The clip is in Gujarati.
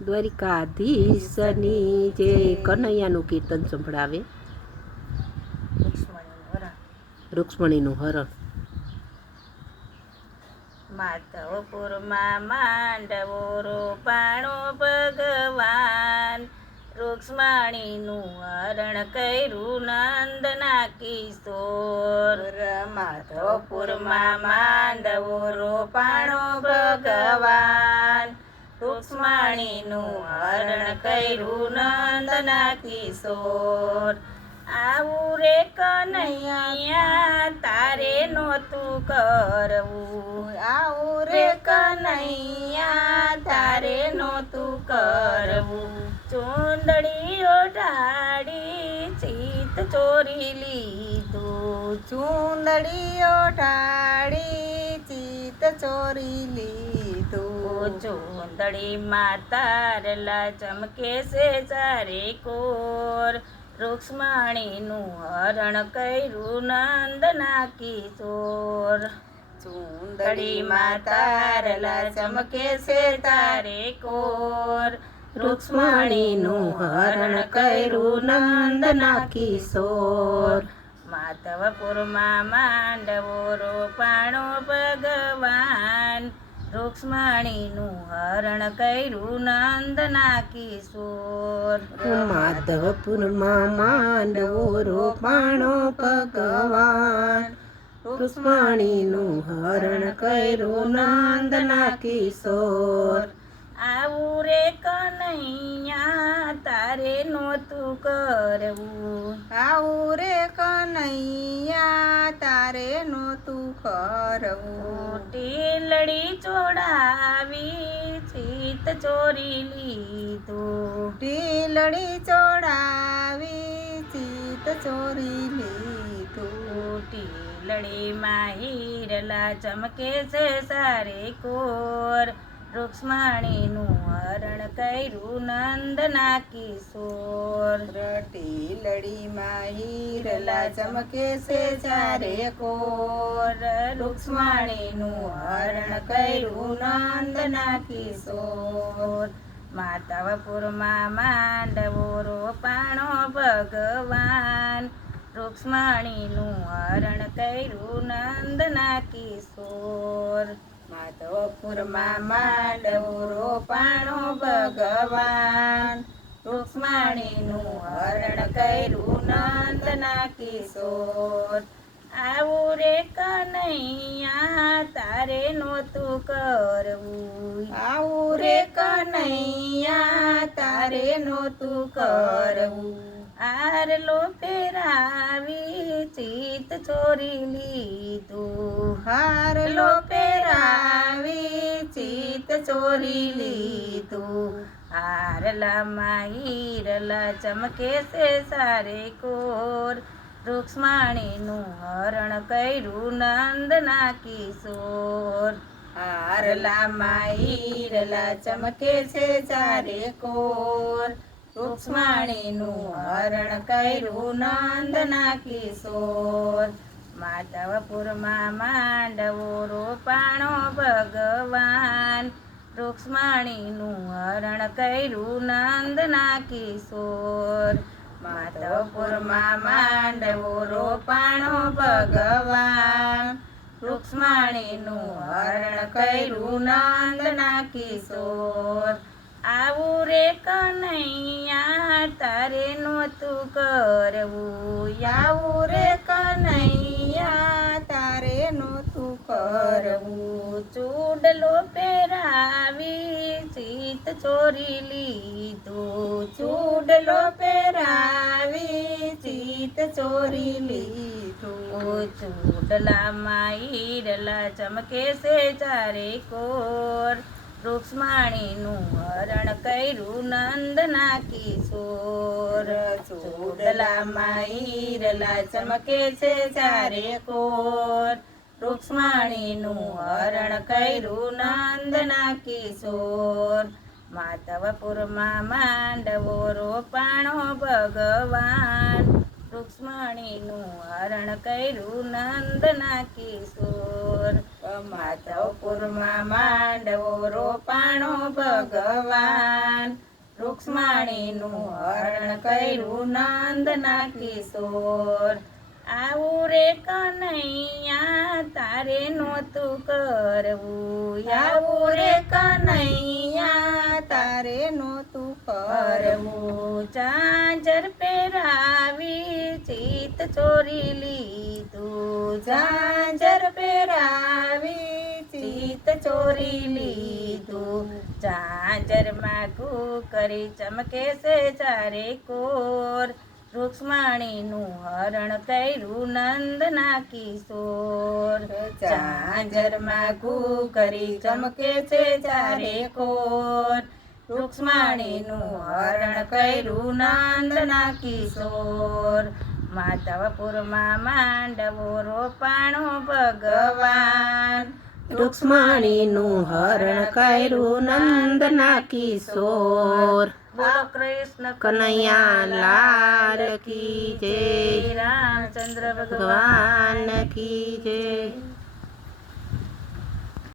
દ્વારિકાધીશની જે કનૈયાનું કીર્તન સંભળાવે. રૂક્ષ્મણીનું હરણ. માધવપુરમાં માંડવો રોપાણો ભગવાન. રૂક્ષ્મણીનું હરણ કર્યું નંદના કિશોર. માધવપુરમાં માંડવો રોપાણો ભગવાન. રૂક્ષ્મણીનું હરણ કર્યું નંદના કિશોર. આવું રે કનૈયા, તારે નહોતું કરવું. આવું રે કનૈયા, તારે નહોતું કરવું. ચૂંદડીઓ ટાડી ચિત ચોરી લીધું. ચૂંદડીઓ ઓઢાડી ચિત ચોરી લીધું. ચૂંદડી માતારલા ચમકે છે ચારે કોર. રૂક્ષ્મણીનું હરણ કર્યું નંદના કિશોર. ચૂંદડી તારલા ચમકે છે તારે કોર. રૂક્ષ્મણીનું હરણ કર્યું નંદના કિશોર. માધવપુરમાં માંડવો રોપાણો ભગવાન. રૂક્ષ્મણીનું હરણ કર્યું નંદના કિશોર. માધવપુરમાં માંડવો રોપાણો ભગવાન. રૂક્ષ્મણીનું હરણ કર્યું નંદના કિશોર. આવું રે કનૈયા તારે નહોતું કરવું. આવું રે કનૈયા તારે નહોતું કરવું. ટીલડી ચોડાવી ચિત ચોરી લીધું. ટીલડી ચોડાવી ચિત ચોરી લીધું. ટીલડીમાં હીરલા ચમકે છે સારે કોર. રૂક્ષ્મણીનું હરણ કર્યું નંદના કિશોર. ઢીલડીમાં હીરલા ચમકે છે ચારે કોર. રૂક્ષ્મણીનું હરણ કર્યું નંદના કિશોર. માધવપુરમાં માંડવો રોપાણો ભગવાન. રૂક્ષ્મણીનું હરણ કર્યું નંદના કિશોર. માધવપુરમાં માંડવું રોપાણો ભગવાન. રૂક્ષ્માણીનું હરણ કર્યું નંદના કિશોર. આવું રે કનૈયા તારે નહોતું કરવું. આવું રે કનૈયા તારે નહોતું કરવું. આરલો ફેરાવી ચિત ચોરી લીધું. હારલો પહેરાવી ચિત ચોરી લીધું. હારલા હીરલા ચમકે છે સારે કોર. રૂક્ષ્માણીનું હરણ કર્યું નંદના કિશોર. હારલા હીરલા ચમકે છે ચારે કોર. રૂક્ષ્માણીનું હરણ કર્યું નંદના કિશોર. માધવપુરમાં માંડવો રોપાણો રૂક્ષ્મણીનું હરણ કર્યું નંદના કિશોર. માધવપુરમાં માંડવો રોપાણો ભગવાન. રૂક્ષ્મણીનું હરણ કર્યું નંદના કિશોર. આવું રે કનૈયા તારે નહોતું કરવું. આવું રે કનૈયા ચોરી લીધો ચૂડલો પહેરાવી, ચીત ચોરી લીધો. ચૂડલામાં ઈરલા ચમકે છે ચારે કોર. રૂક્ષ્મણીનું હરણ કર્યું નંદના કિશોર. ચૂડલામાં ઈરલા ચમકે છે ચારે કોર. રૂક્ષ્મણીનું હરણ કર્યું નંદના કિશોર. માધવપુરમાં માંડવો રોપાણો ભગવાન. રુક્ષ્મણીનું હરણ કર્યું નંદના કિશોર. માધવપુરમાં માંડવો રોપાણો ભગવાન. રુક્ષ્મણીનું હરણ કર્યું નંદના કિશોર. આવું રે કનૈયા, તારે નહોતું કરવું. આવું રે કનૈયા તારે નહોતું કરવું ઝાંઝર પહેરાવી ચિત ચોરી લીધું. ઝાંઝર પહેરાવી ચિત ચોરી લીધું. ચાંચરમાં કરી ચમકે છે ચારે કોર. રૂક્ષ્મણીનું હરણ કર્યું નંદના કિશોર. ચાંચરમાં કરી ચમકે છે ચારે કોર. રૂક્ષ્મણીનું હરણ કર્યું નંદના કિશોર. માધવપુરમાં માંડવો રોપાણો ભગવાન. રૂક્ષ્મણીનું હરણ કર્યું નંદના કિશોર. બોલો કૃષ્ણ કનૈયા લાલ કી જય. રામચંદ્ર ભગવાન. ભગવાન કી જય.